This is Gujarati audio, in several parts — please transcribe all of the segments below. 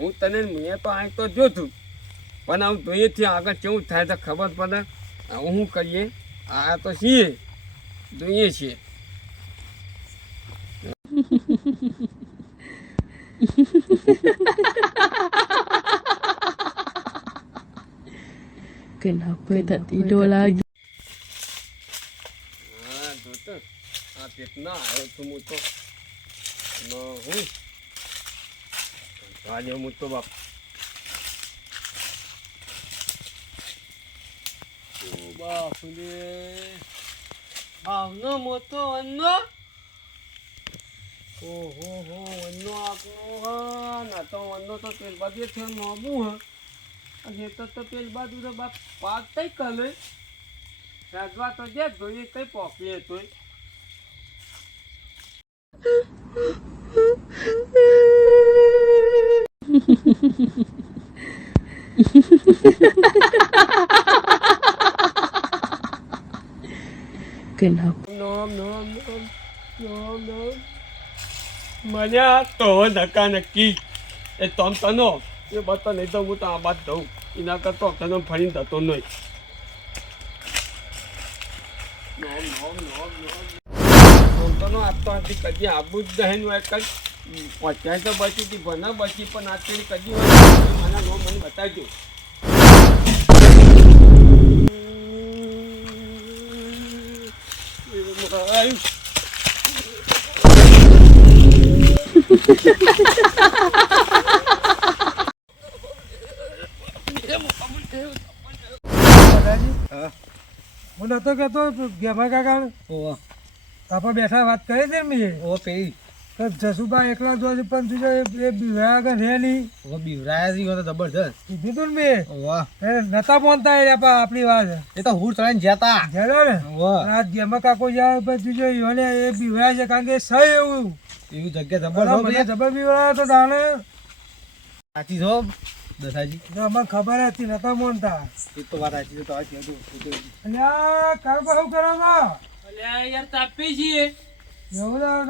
હું તને મેં તો આ તો જોતું પણ આવું જોઈએ છે આગળ કેવું થાય તો ખબર પડે શું કરીએ આ તો છીએ જોઈએ છીએ Kenapa tak tidur lagi? હા જોતો આ કેટલા આવ્યો તું હું તો હું આજે હું તો બાપ બાપુલે આવનો મોટો અન્નો ઓહો હો અન્નો આપનો હા ના તો અન્નો તો પેલ બાજુ છે મોબું હા અને તો પેલ બાજુ તો બાપ પાક કઈ કલે રાજવા તો જે જોઈએ કઈ પોકલી તોય Kenapa? નોમ નોમ નોમ નોમ નોમ મજા તો ધક્કા નક્કી એ તમ તનો એ બતા નહીં તો હું તો આ બાદ દઉં એના કરતો તને ફરીને થતો નહીં નોમ નોમ નોમ નોમ તમ તનો આપતો હતી કદી આબુ જ દહેન હોય કઈ પચાસ તો બચી હતી ભના બચી પણ આજથી કદી હોય મને નો મને બતાવજો હું નતો કેતો ગેમા કાકા આપણે બેઠા વાત કરી દે મેં ઓ પેલી જસુબા એકલા જોશે પણ તું એ બીવરાયા આગળ રહે નહીં ઓ બીવરાયા થી તો જબરજસ્ત કીધું તું ને વાહ મેં નતા બોલતા આપણી વાત એ તો હું ચડાઈને જતા જરા ને વાહ આ ગેમા કાકો જાય પછી જો ઈવને એ બીવરાય છે કારણ કે સહી એવું એવી જગ્યા મને જબરજસ્ત જબર બીવરાયો તો દાણે સાચી છો દસાજી અમને ખબર હતી નતા બોલતા એ તો વાત સાચી છે તો આ કહેતો અને આ કાકા શું કરો છો અલ્યા યાર તાપી છીએ એવું ના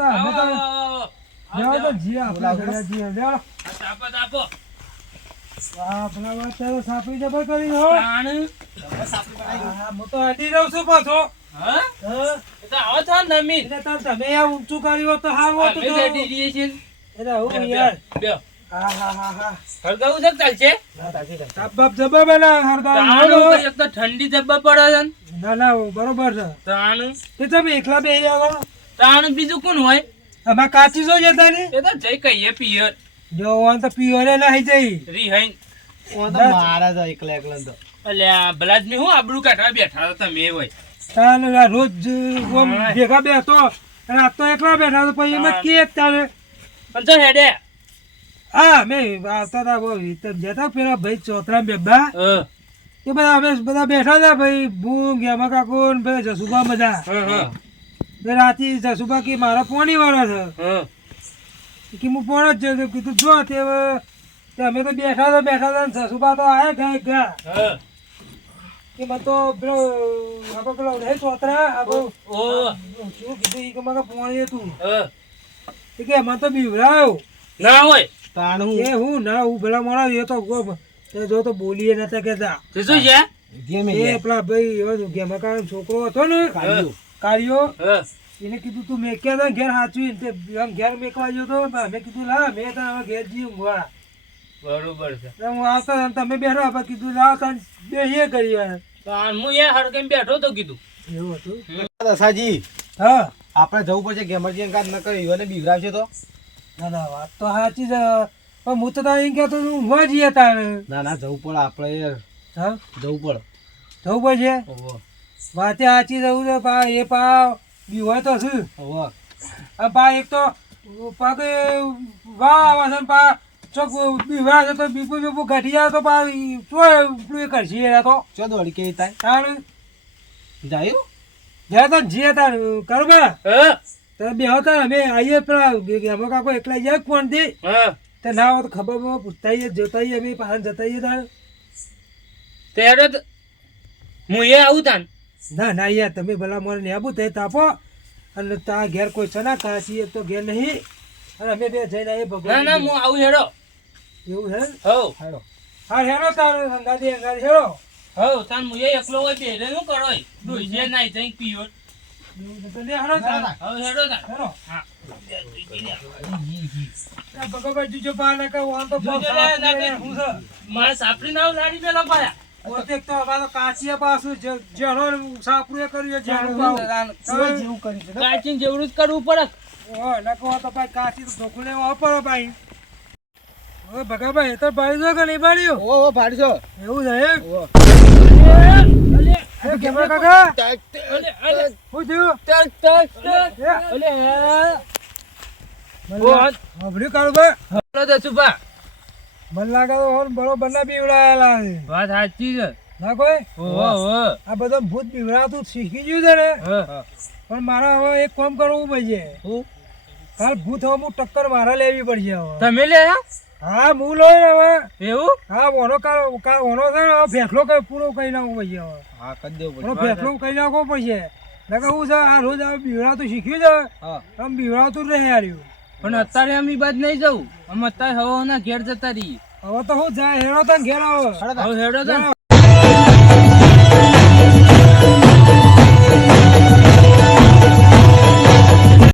તો જીયા આપણે જીયા લેવો તાપો તાપો આપણા વાત તારો સાપી જબર કરી હો હા હું તો અડી રહું છું પાછો હા હા એ તો આવો છો નમી એટલે તાર તમે આ ઊંચું કર્યું તો હારું હતું તો બેઠી રહીએ છીએ એટલે હું યાર બે હા હા હા હા હરગાવું છે ચાલશે તાપ બાપ જબર બના હરદા એક તો ઠંડી જબ્બા પડે છે ના ના બરોબર છે તાણ તે તમે એકલા બે આવો તાણ બીજું કોણ હોય આમાં કાચી જો જતા ને એ તો જઈ કહીએ પિયર જો વાન તો પીઓને નહીં જઈ રીહાઈ ઓ તો મારા જ એકલા એકલા તો અલ્યા બલાદમી હું આબરૂ કાઢવા બેઠા હતા તમે હોય તાને રોજ ઓમ ભેગા બેઠો અને આ તો એકલા બેઠા તો પછી એમાં કેક તાને પણ તો હેડે હા મેં આવતા હતા બહુ જતા પેલા ભાઈ ચોતરા બેબા એ બધા અમે બધા બેઠા હતા ભાઈ હું ગેમા કાકો ને પેલા જસુબા બધા રાતે જસુબા કે મારા પોણી વાળા છે કે હું પોણ જ જતો કીધું જો તે અમે તો બેઠા હતા ને જસુબા તો આયા ગયા કે મને તો પેલો આપણે પેલો નહીં ચોતરા શું કીધું એ કે મારા પોણી હતું કે મને તો બીવરાયો ના હોય તાણું એ હું ના હું ભલા મોડા એ તો જો તો બોલીએ નતા કેતા તે શું છે ગેમે એ પેલા ભાઈ ગેમા કાકા છોકરો હતો ને કાળિયો એને કીધું તું મેક્યા હતા ઘેર સાચવી ઘેર મેકવા ગયો તો મેં કીધું લા મેં તને હવે ઘેર જી ઊંઘવા બરોબર છે હું આવતા હતા તમે બેઠો આપણે કીધું લાવ તને બે એ કરી હું એ હડકે બેઠો તો કીધું એવું હતું દસાજી હા આપણે જવું પડશે ગેમરજી કામ ન કરી ઈવને બીવરાવશે તો ના ના વાત તો સાચી છે પણ હું તો તારે એમ કહેતો ઊંઘવા જઈએ તારે ના ના જવું પડે આપણે યાર હા જવું પડે જવું પડશે વાતે સાચી જવું છે પા એ પા બીવાય તો છું આ પા એક તો પા કે વાહ આવે છે પા ચોક બીવા છે તો બીપું ઘટી જાય તો પા શું એ કરશે એના તો ચો દોડી કે થાય તાણ જાયું જાય તો જીએ તાર કરું બે તમે બે હતા અમે આવીએ પેલા એમાં કાકો એકલા જાય કોણ દે તો ના હોય તો ખબર પૂછતા જોતા અમે પાછા જતા તાર ત્યારે હું એ આવું તાન ના ના યાર તમે ભલા મને ને આવું તે તાપો અને તા ઘેર કોઈ છે ના કાશી એક તો ઘેર નહીં અને અમે બે જઈને આવીએ ના ના ભગવાન હું આવું હેડો એવું છે હવ હેડો હા હેડો તારે સંગાતી અંગાતી હેડો હવ તાન મુએ એકલો હોય બેરે નું કરોય ડોઈ નાઈ જઈ પીયો એવું છે તો લે હેડો તારે. હવ હેડો તા હેડો હા આ ભગવાન જોજો પા ને કે વાં તો જોજો લે, ના કે હું છે મારે સાપડી નાવ લાડી પેલો પાયા પોતે તો અમારો કાચીએ પાછું જેનો સાપરું એ કર્યું જેનો જેવું કરી છે કાચીન જેવડું જ કરવું પડે નકો તો ભાઈ કાચી તો ધોકું લેવા વાપરો ભાઈ હવે ભગાભાઈ એ તો બાળી દો કે નહીં બાળ્યું ઓ ભાડજો એવું છે એમ ઓ એ કેમેરા કાકા અલે અલે શું થયું અલે અભડ્યું કાળું ભાઈ હલો દસુભા મને લાગે તો હોન બરોબર ના બીવડાયેલા છે વાત સાચી છે ના કોઈ ઓહો ઓહો આ બધો ભૂત બીવડાતું શીખી ગયું છે ને પણ મારે હવે એક કામ કરવું પડશે હું કાલ ભૂત હવે હું ટક્કર મારે લેવી પડશે હવે તમે લે હા હું લઈ ને હવે એવું હા ઓનો કાલ ઓનો છે ને હવે ફેસલો પૂરો કરી નાખવો પડશે હવે હા કરી દેવું ઓનો પડશે ફેસલો કરી નાખવો પડશે નકર હું છે આ રોજ હવે બીવડાતું શીખ્યું છે હા આમ બીવડાતું જ નહીં હાર્યું પણ અત્યારે અમે બાદ નહીં જવું અમે અત્યારે હવાના ઘેર જતા રહીએ હવે તો હું જાય હેડો તને ઘેર આવો હવે હેડો તા